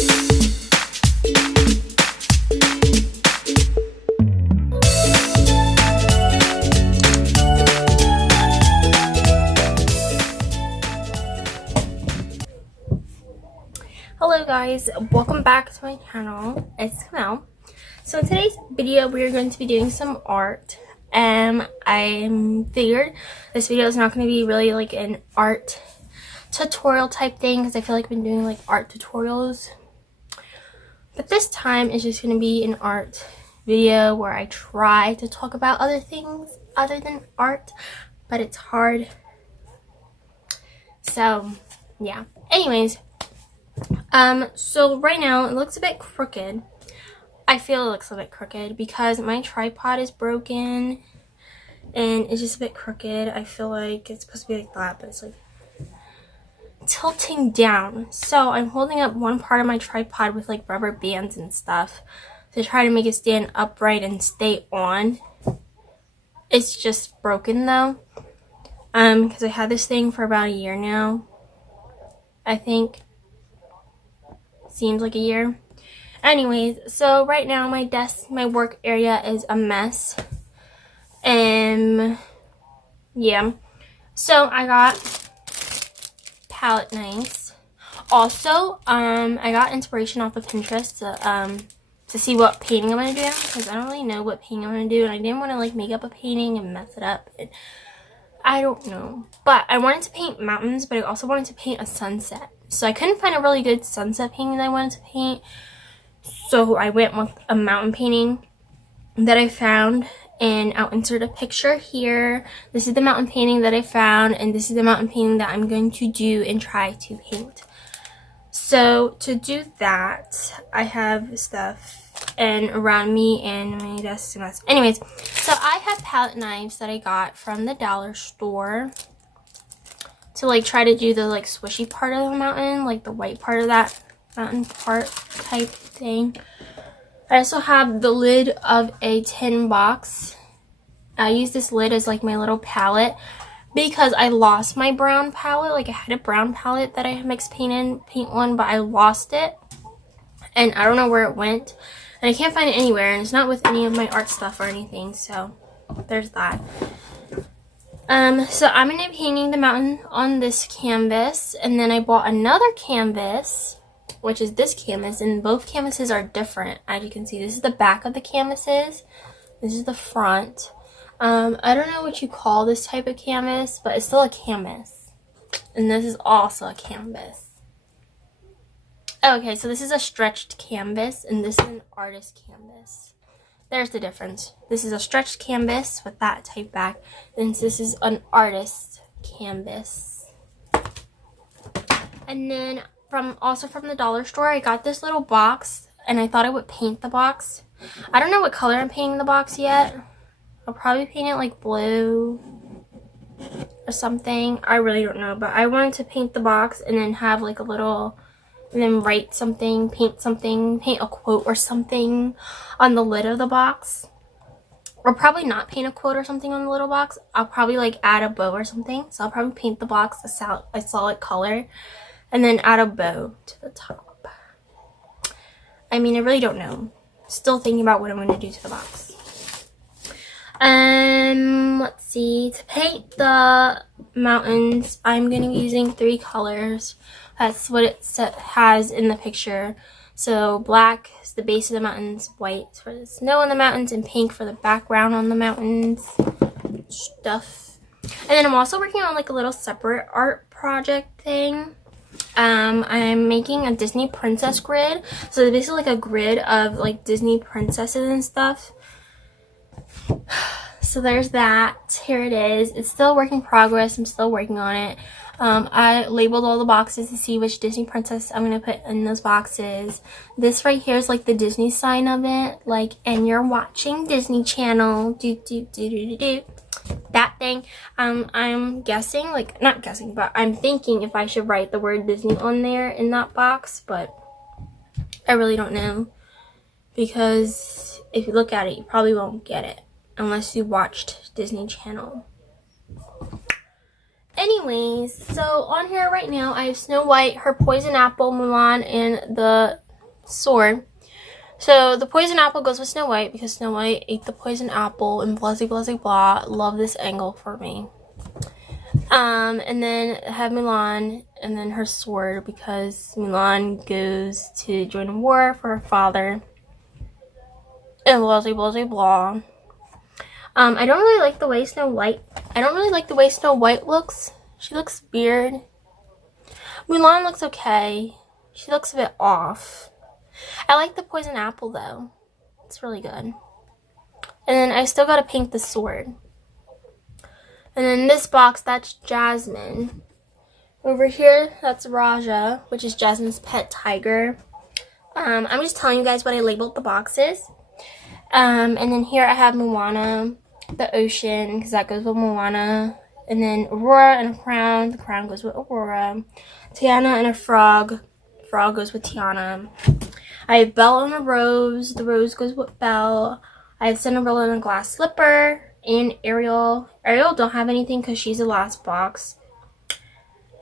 Hello guys, welcome back to my channel. It's Kamel. So in today's video we are going to be doing some art. I figured this video is not going to be really like an art tutorial type thing because I feel like I've been doing like art tutorials. But this time it's just going to be an art video where I try to talk about other things other than art, but it's hard. So yeah. Anyways, so right now it looks a bit crooked. I feel it looks a bit crooked because my tripod is broken and it's just a bit crooked. I feel like it's supposed to be like that, but it's like tilting down. So I'm holding up one part of my tripod with like rubber bands and stuff to try to make it stand upright and stay on. It's just broken though, because I had this thing for about a year now, I think. Seems like a year. Anyways, so right now my desk, my work area is a mess. Yeah. So I got palette knives. Also, I got inspiration off of Pinterest to see what painting I'm gonna do because I don't really know what painting I'm gonna do, and I didn't want to like make up a painting and mess it up. I don't know. But I wanted to paint mountains, but I also wanted to paint a sunset. So I couldn't find a really good sunset painting that I wanted to paint. So I went with a mountain painting that I found, and I'll insert a picture here. This is the mountain painting that I found, and this is the mountain painting that I'm going to do and try to paint. So to do that, I have stuff and around me and my desk is a mess. Anyways, so I have palette knives that I got from the dollar store to like try to do the like swishy part of the mountain, like the white part of that mountain part type thing. I also have the lid of a tin box. I use this lid as like my little palette because I lost my brown palette. Like I had a brown palette that I mixed paint on, but I lost it and I don't know where it went, and I can't find it anywhere, and it's not with any of my art stuff or anything, so there's that. So I'm going to be painting the mountain on this canvas, and then I bought another canvas, which is this canvas, and both canvases are different. As you can see, this is the back of the canvases, this is the front. I don't know what you call this type of canvas, but it's still a canvas, and this is also a canvas. Okay, so this is a stretched canvas, and this is an artist canvas. There's the difference. This is a stretched canvas with that type back, and this is an artist canvas. And then also from the dollar store, I got this little box, and I thought I would paint the box. I don't know what color I'm painting the box yet. I'll probably paint it like blue or something. I really don't know, but I wanted to paint the box and then have like a little, and then write something, paint a quote or something on the lid of the box. Or probably not paint a quote or something on the little box. I'll probably like add a bow or something. So I'll probably paint the box a solid color and then add a bow to the top. I mean, I really don't know. Still thinking about what I'm going to do to the box. Let's see. To paint the mountains, I'm going to be using 3 colors. That's what it has in the picture. So black is the base of the mountains, white for the snow on the mountains, and pink for the background on the mountains stuff. And then I'm also working on like a little separate art project thing. I'm making a Disney princess grid. So it's basically like a grid of like Disney princesses and stuff. So there's that. Here it is. It's still a work in progress. I'm still working on it. I labeled all the boxes to see which Disney princess I'm going to put in those boxes. This right here is like the Disney sign of it. Like, and you're watching Disney Channel. That thing. I'm guessing, like, not guessing, but I'm thinking if I should write the word Disney on there in that box. But I really don't know. Because if you look at it, you probably won't get it. Unless you watched Disney Channel. Anyways, so on here right now, I have Snow White, her Poison Apple, Mulan, and the sword. So the poison apple goes with Snow White because Snow White ate the poison apple and blah, blah, blah, blah. Love this angle for me. And then I have Mulan and then her sword because Mulan goes to join a war for her father. And blah, blah, blah, blah. I don't really like the way Snow White looks. She looks weird. Mulan looks okay. She looks a bit off. I like the poison apple though. It's really good. And then I still gotta paint the sword. And then this box, that's Jasmine. Over here, that's Raja, which is Jasmine's pet tiger. I'm just telling you guys what I labeled the boxes. And then here I have Moana, the ocean, because that goes with Moana. And then Aurora and a crown. The crown goes with Aurora. Tiana and a frog. Frog goes with Tiana. I have Belle and a rose. The rose goes with Belle. I have Cinderella and a glass slipper. And Ariel. Ariel don't have anything because she's the last box.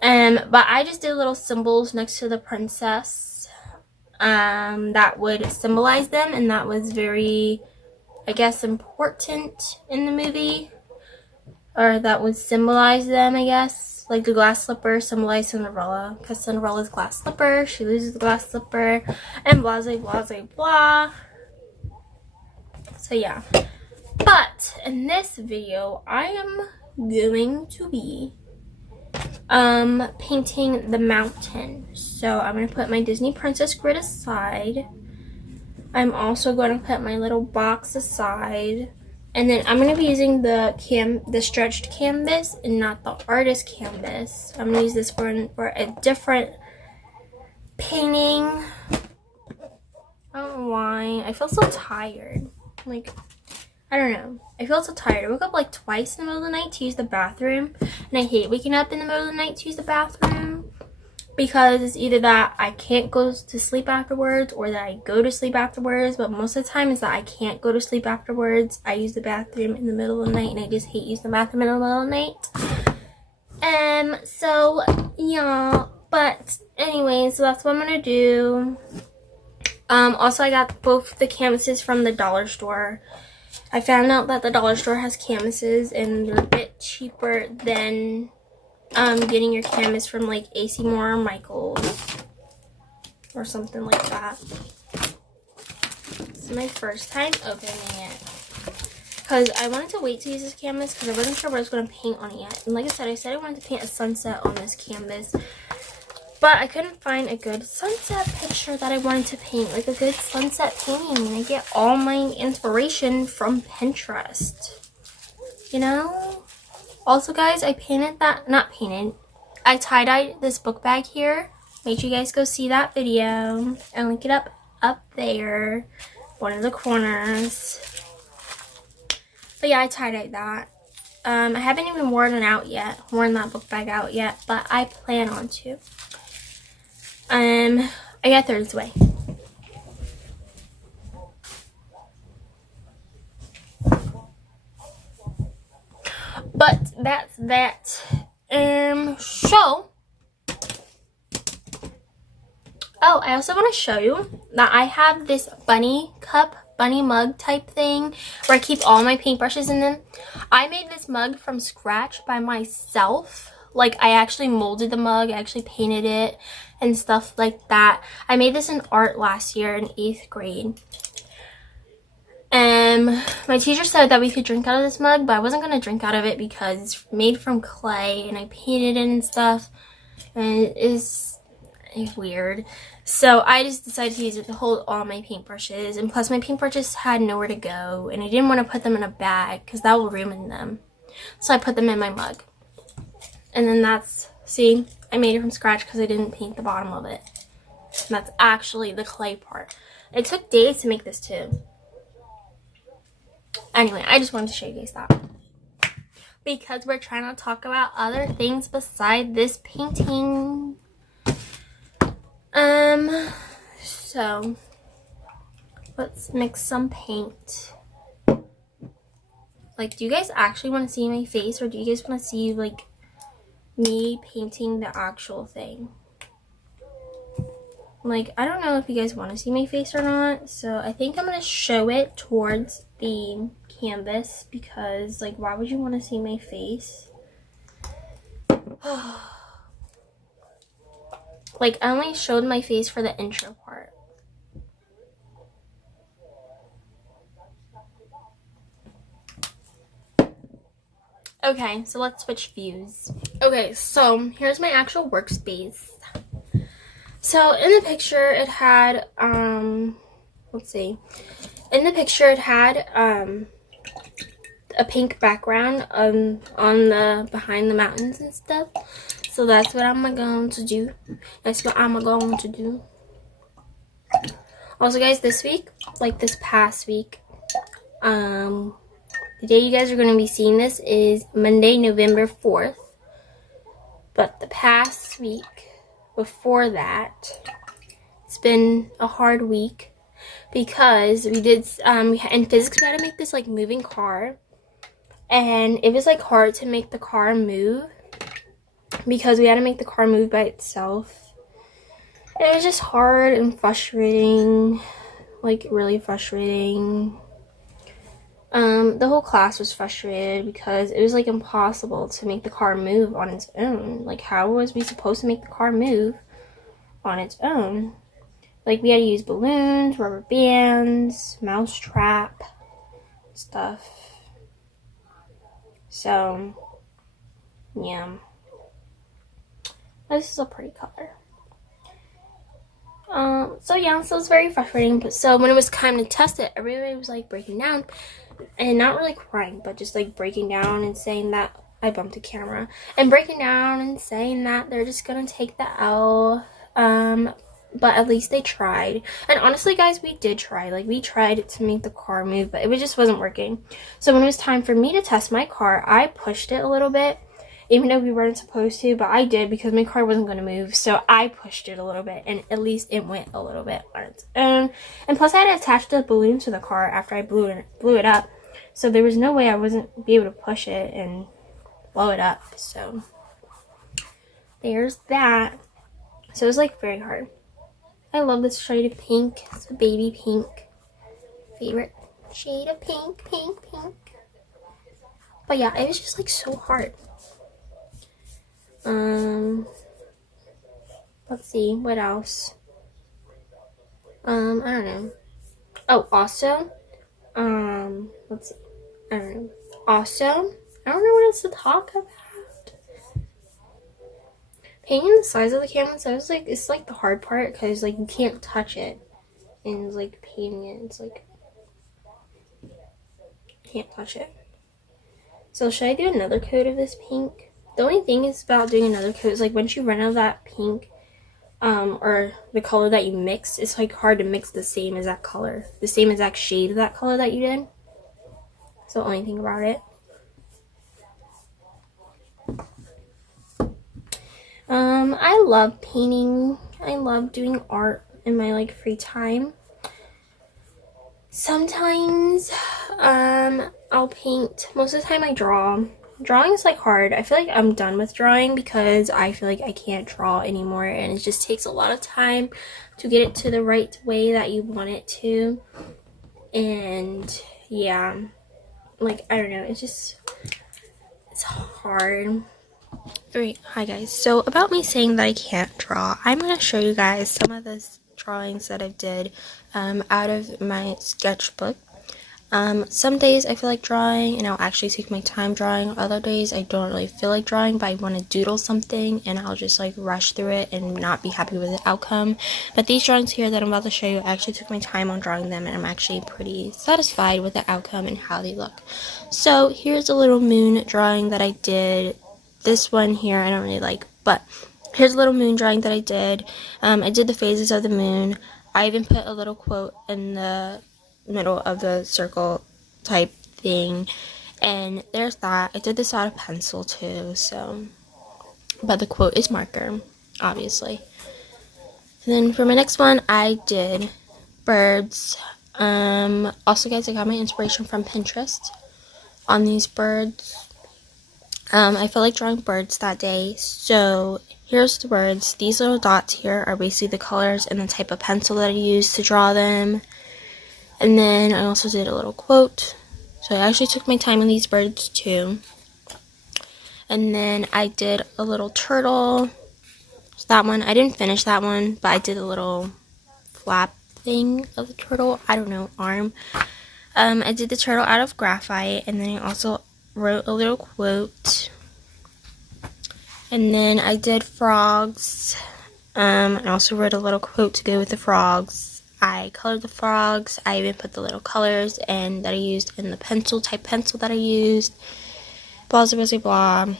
But I just did little symbols next to the princess. That would symbolize them. And that was very, I guess, important in the movie. Or that would symbolize them, I guess. Like the glass slipper symbolized Cinderella. Because Cinderella's glass slipper. She loses the glass slipper. And blah, blah, blah, blah. So yeah. But in this video, I am going to be painting the mountain. So I'm going to put my Disney Princess grid aside. I'm also going to put my little box aside. And then I'm going to be using the stretched canvas and not the artist canvas. I'm going to use this for a different painting. I don't know why. I feel so tired. Like, I don't know. I feel so tired. I woke up like twice in the middle of the night to use the bathroom. And I hate waking up in the middle of the night to use the bathroom. Because it's either that I can't go to sleep afterwards or that I go to sleep afterwards. But most of the time is that I can't go to sleep afterwards. I use the bathroom in the middle of the night and I just hate using the bathroom in the middle of the night. So, yeah. But anyway, so that's what I'm going to do. Also, I got both the canvases from the dollar store. I found out that the dollar store has canvases and they're a bit cheaper than getting your canvas from like AC Moore or Michaels or something like that. This is my first time opening it because I wanted to wait to use this canvas because I wasn't sure what I was going to paint on it yet. And like I said I wanted to paint a sunset on this canvas. But I couldn't find a good sunset picture that I wanted to paint. Like a good sunset painting. And I get all my inspiration from Pinterest. You know? Also, guys, I painted that. Not painted. I tie-dyed this book bag here. Make sure you guys go see that video. And link it up there. One of the corners. But yeah, I tie-dyed that. I haven't even worn that book bag out yet. But I plan on to. I gotta throw this away. But that's that. So, oh, I also want to show you that I have this bunny mug type thing where I keep all my paintbrushes in them. I made this mug from scratch by myself. Like, I actually molded the mug, I actually painted it and stuff like that. I made this in art last year in 8th grade. My teacher said that we could drink out of this mug, but I wasn't going to drink out of it because it's made from clay and I painted it and stuff. And it's weird. So I just decided to use it to hold all my paintbrushes. And plus my paintbrushes had nowhere to go. And I didn't want to put them in a bag because that will ruin them. So I put them in my mug. And then that's, see, I made it from scratch because I didn't paint the bottom of it. And that's actually the clay part. It took days to make this too. Anyway, I just wanted to show you guys that. Because we're trying to talk about other things beside this painting. So, let's mix some paint. Like, do you guys actually want to see my face? Or do you guys want to see, like, me painting the actual thing? Like, I don't know if you guys want to see my face or not, so I think I'm going to show it towards the canvas because, like, why would you want to see my face? Like, I only showed my face for the intro part. Okay, so let's switch views. Okay, so here's my actual workspace. So in the picture it had, let's see. In the picture it had, a pink background, on the, behind the mountains and stuff. So that's what I'm going to do. That's what I'm going to do. Also guys, this week, like this past week, the day you guys are going to be seeing this is Monday, November 4th. But the past week before that, it's been a hard week because we did, in physics we had to make this like moving car. And it was like hard to make the car move because we had to make the car move by itself. And it was just hard and frustrating, like really frustrating. The whole class was frustrated because it was like impossible to make the car move on its own. Like, how was we supposed to make the car move on its own? Like, we had to use balloons, rubber bands, mouse trap, stuff. So, yeah. This is a pretty color. So yeah, so it was very frustrating. But so when it was time to test it, everybody was like breaking down. And not really crying, but just like breaking down and saying that I bumped the camera. And breaking down and saying that they're just gonna take the L. But at least they tried. And honestly, guys, we did try. Like, we tried to make the car move, but it just wasn't working. So when it was time for me to test my car, I pushed it a little bit. Even though we weren't supposed to, but I did because my car wasn't going to move. So I pushed it a little bit, and at least it went a little bit on its own. And plus, I had to attach the balloon to the car after I blew it up. So there was no way I wasn't be able to push it and blow it up. So there's that. So it was like very hard. I love this shade of pink. It's a baby pink. Favorite shade of pink, pink, pink. But yeah, it was just like so hard. Let's see, what else? I don't know. Oh, also, let's see. I don't know. Also, I don't know what else to talk about. Painting the size of the canvas, I was like, it's like the hard part because like you can't touch it. And like painting it, it's like, can't touch it. So should I do another coat of this pink? The only thing is about doing another coat is like once you run out of that pink, or the color that you mix, it's like hard to mix the same exact color, the same exact shade of that color that you did. So the only thing about it. I love painting. I love doing art in my like free time. Sometimes, I'll paint. Most of the time I draw. Drawing is like hard. I feel like I'm done with drawing because I feel like I can't draw anymore, and it just takes a lot of time to get it to the right way that you want it to. And yeah, like, I don't know, it's hard. Alright, hi guys. So about me saying that I can't draw, I'm going to show you guys some of the drawings that I did out of my sketchbook. Some days I feel like drawing and I'll actually take my time drawing. Other days I don't really feel like drawing, but I want to doodle something and I'll just like rush through it and not be happy with the outcome. But these drawings here that I'm about to show you, I actually took my time on drawing them and I'm actually pretty satisfied with the outcome and how they look. So here's a little moon drawing that I did. This one here I don't really like, but here's a little moon drawing that I did. I did the phases of the moon. I even put a little quote in the middle of the circle type thing, and there's that. I did this out of pencil too, so, but the quote is marker, obviously. And then for my next one, I did birds. Also guys, I got my inspiration from Pinterest on these birds. I felt like drawing birds that day, so here's the words. These little dots here are basically the colors and the type of pencil that I used to draw them. And then I also did a little quote. So I actually took my time on these birds too. And then I did a little turtle. So that one, I didn't finish that one, but I did a little flap thing of the turtle. I don't know, arm. I did the turtle out of graphite, and then I also wrote a little quote. And then I did frogs. I also wrote a little quote to go with the frogs. I colored the frogs. I even put the little colors and that I used in the type pencil that I used. Blah, blah, blah, blah.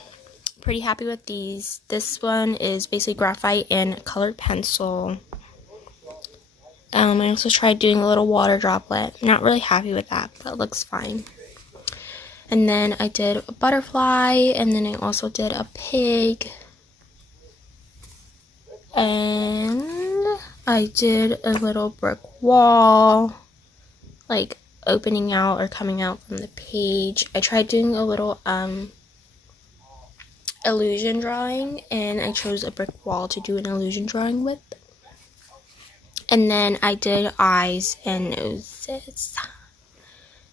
Pretty happy with these. This one is basically graphite and colored pencil. I also tried doing a little water droplet. Not really happy with that, but it looks fine. And then I did a butterfly, and then I also did a pig. And I did a little brick wall, like opening out or coming out from the page. I tried doing a little illusion drawing, and I chose a brick wall to do an illusion drawing with. And then I did eyes and noses.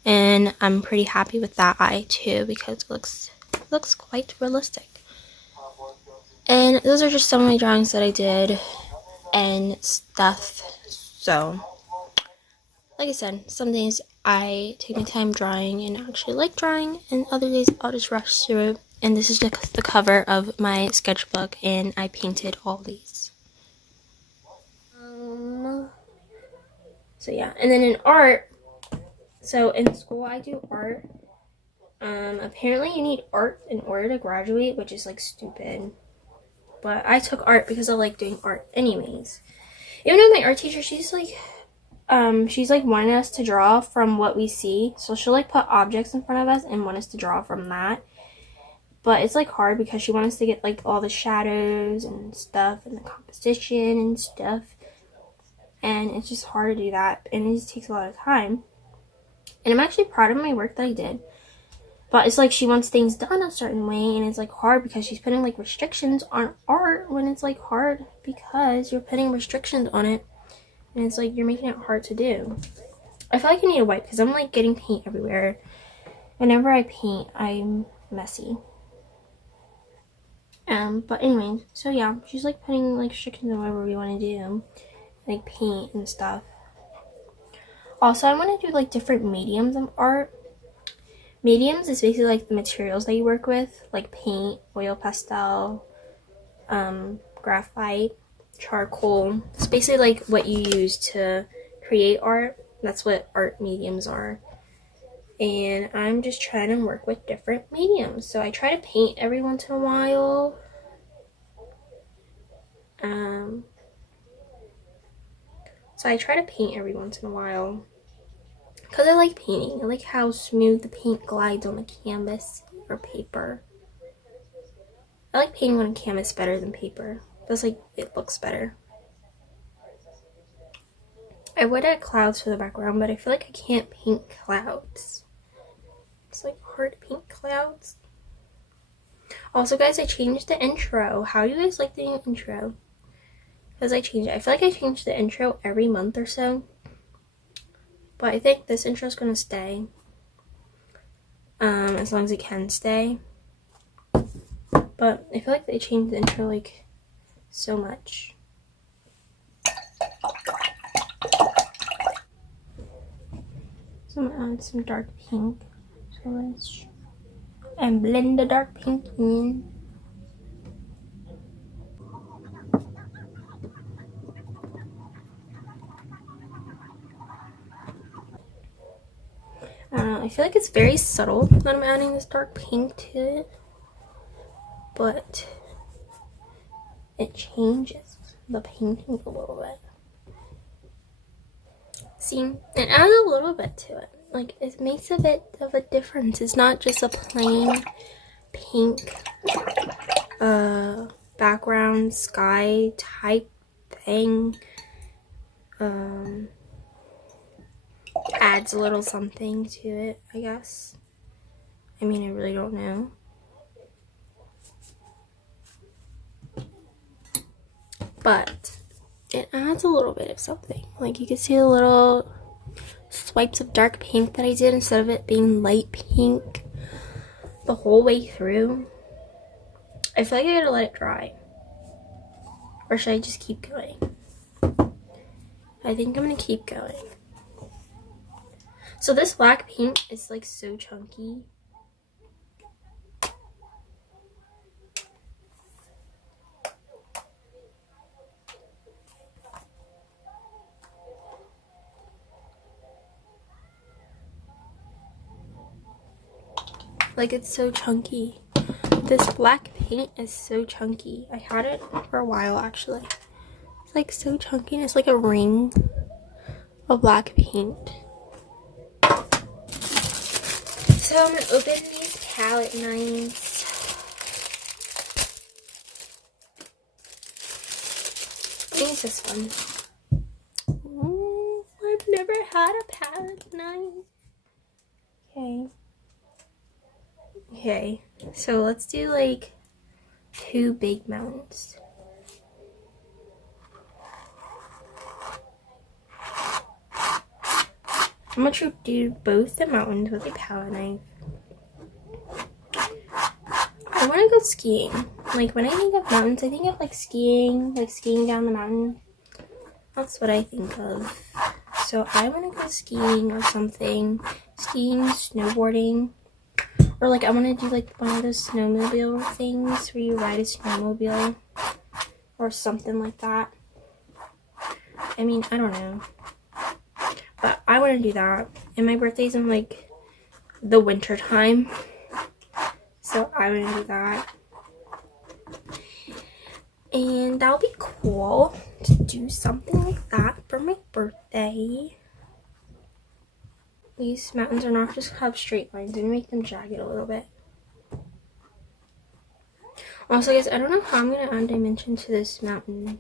And I'm pretty happy with that eye too because it looks quite realistic. And those are just some of my drawings that I did and stuff. So, like I said, some days I take my time drawing and actually like drawing, and other days I'll just rush through it. And this is just the cover of my sketchbook, and I painted all these. So yeah, and then in art, so in school I do art. Apparently you need art in order to graduate, which is like stupid. But I took art because I like doing art anyways. Even though my art teacher, she's like wanting us to draw from what we see. So she'll like put objects in front of us and want us to draw from that. But it's like hard because she wants us to get like all the shadows and stuff and the composition and stuff. And it's just hard to do that, and it just takes a lot of time. And I'm actually proud of my work that I did. But it's like she wants things done a certain way, and it's like hard because she's putting like restrictions on art when it's like hard because you're putting restrictions on it, and it's like you're making it hard to do. I feel like I need a wipe because I'm like getting paint everywhere. Whenever I paint, I'm messy. But anyways, so yeah, she's like putting like restrictions on whatever we want to do, like paint and stuff. Also, I want to do like different mediums of art. Mediums is basically like the materials that you work with, like paint, oil pastel, graphite, charcoal. It's basically like what you use to create art. That's what art mediums are. And I'm just trying to work with different mediums. So I try to paint every once in a while. So I try to paint every once in a while. Because I like painting. I like how smooth the paint glides on the canvas or paper. I like painting on a canvas better than paper. That's like, it looks better. I would add clouds for the background, but I feel like I can't paint clouds. It's like hard to paint clouds. Also, guys, I changed the intro. How do you guys like the new intro? Because I changed it. I feel like I change the intro every month or so. But I think this intro is going to stay. As long as it can stay. But I feel like they changed the intro like so much. So I'm going to add some dark pink. So let's and blend the dark pink in. I don't know, I feel like it's very subtle that I'm adding this dark pink to it, but it changes the painting a little bit. See, it adds a little bit to it. Like, it makes a bit of a difference. It's not just a plain pink background sky type thing. Adds a little something to it, I guess. I mean, I really don't know. but it adds a little bit of something. Like you can see the little swipes of dark pink that I did instead of it being light pink the whole way through. I feel like I gotta let it dry. Or should I just keep going? I think I'm gonna keep going. So this black paint is like so chunky. Like it's so chunky. This black paint is so chunky. I had it for a while actually. It's like so chunky and it's like a ring of black paint. So I'm gonna open these palette knives. I think it's this one. Ooh, I've never had a palette knife. Okay, so let's do like 2 big mountains. I'm going to do both the mountains with a palette knife. I want to go skiing. Like when I think of mountains, I think of like skiing down the mountain. That's what I think of. So I want to go skiing or something. Skiing, snowboarding. Or like I want to do like one of those snowmobile things where you ride a snowmobile. Or something like that. I mean, I don't know. But I want to do that. And my birthday's in like the winter time. So I want to do that. And that'll be cool to do something like that for my birthday. These mountains are not just have straight lines and make them jagged a little bit. Also guys, I don't know how I'm going to add dimension to this mountain.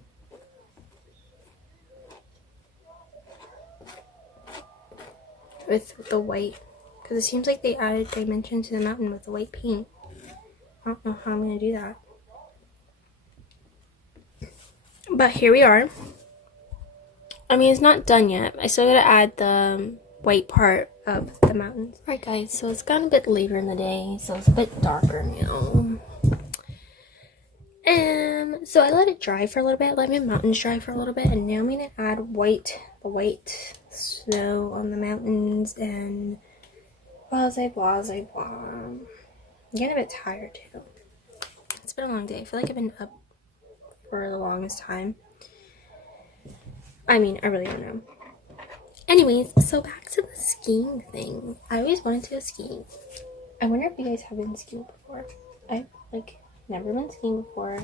With the white. Because it seems like they added dimension to the mountain with the white paint. I don't know how I'm going to do that. But here we are. I mean, it's not done yet. I still got to add the white part of the mountains. Alright guys, so it's gotten a bit later in the day, so it's a bit darker now. So I let it dry for a little bit, let my mountains dry for a little bit, and now I'm going to add the white snow on the mountains, and blah, blah, blah. I'm getting a bit tired too. It's been a long day. I feel like I've been up for the longest time. I mean, I really don't know. Anyways, so back to the skiing thing. I always wanted to go skiing. I wonder if you guys have been skiing before. I've like never been skiing before.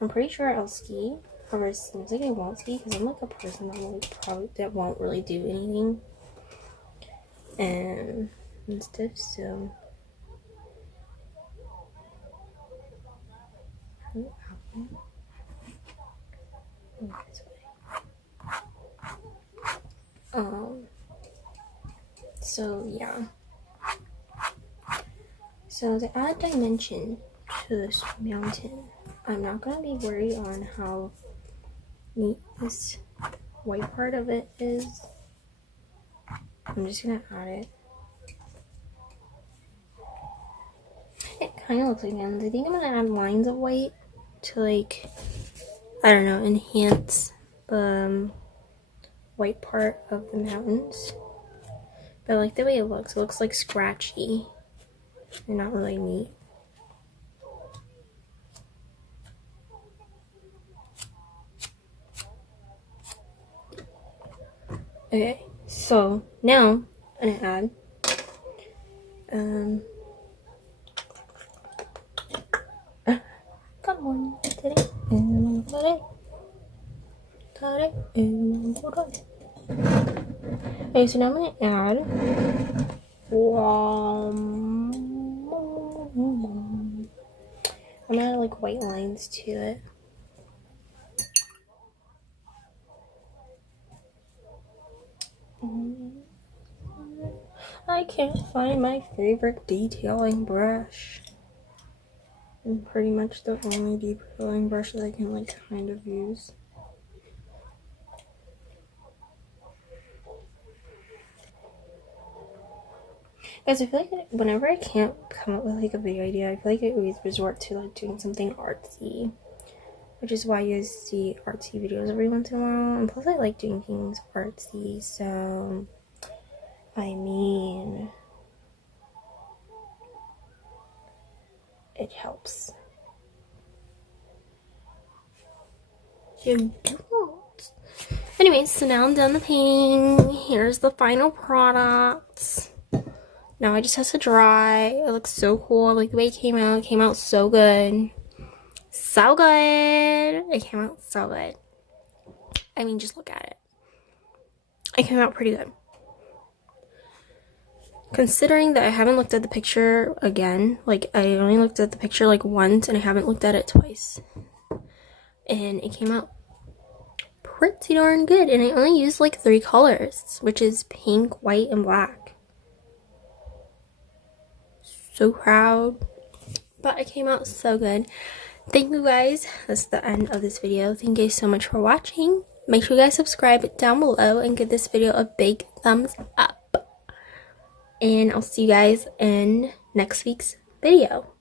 I'm pretty sure I'll ski. However, it seems like I won't ski because I'm like a person that won't really do anything and stuff. So so yeah. So to add dimension to this mountain, I'm not gonna be worried on how neat this white part of it is. I'm just gonna add it. It kind of looks like mountains. I think I'm gonna add lines of white to like, I don't know, enhance the white part of the mountains. But I like the way it looks. It looks like scratchy and not really neat. Okay, so now I'm gonna add come on, okay, so now I'm gonna add I'm gonna add like white lines to it. I can't find my favorite detailing brush. And pretty much the only deep curling brush that I can like kind of use. Guys, I feel like whenever I can't come up with like a video idea, I feel like I always resort to like doing something artsy, which is why you guys see artsy videos every once in a while. And plus I like doing things artsy, so I mean, it helps. Anyways, so now I'm done the painting. Here's the final product. Now it just has to dry. It looks so cool. I like the way it came out. It came out so good. So good. It came out so good. I mean, just look at it. It came out pretty good. Considering that I haven't looked at the picture again. Like, I only looked at the picture like once and I haven't looked at it twice. And it came out pretty darn good. And I only used like 3 colors, which is pink, white, and black. So proud. But it came out so good. Thank you guys. That's the end of this video. Thank you guys so much for watching. Make sure you guys subscribe down below and give this video a big thumbs up. And I'll see you guys in next week's video.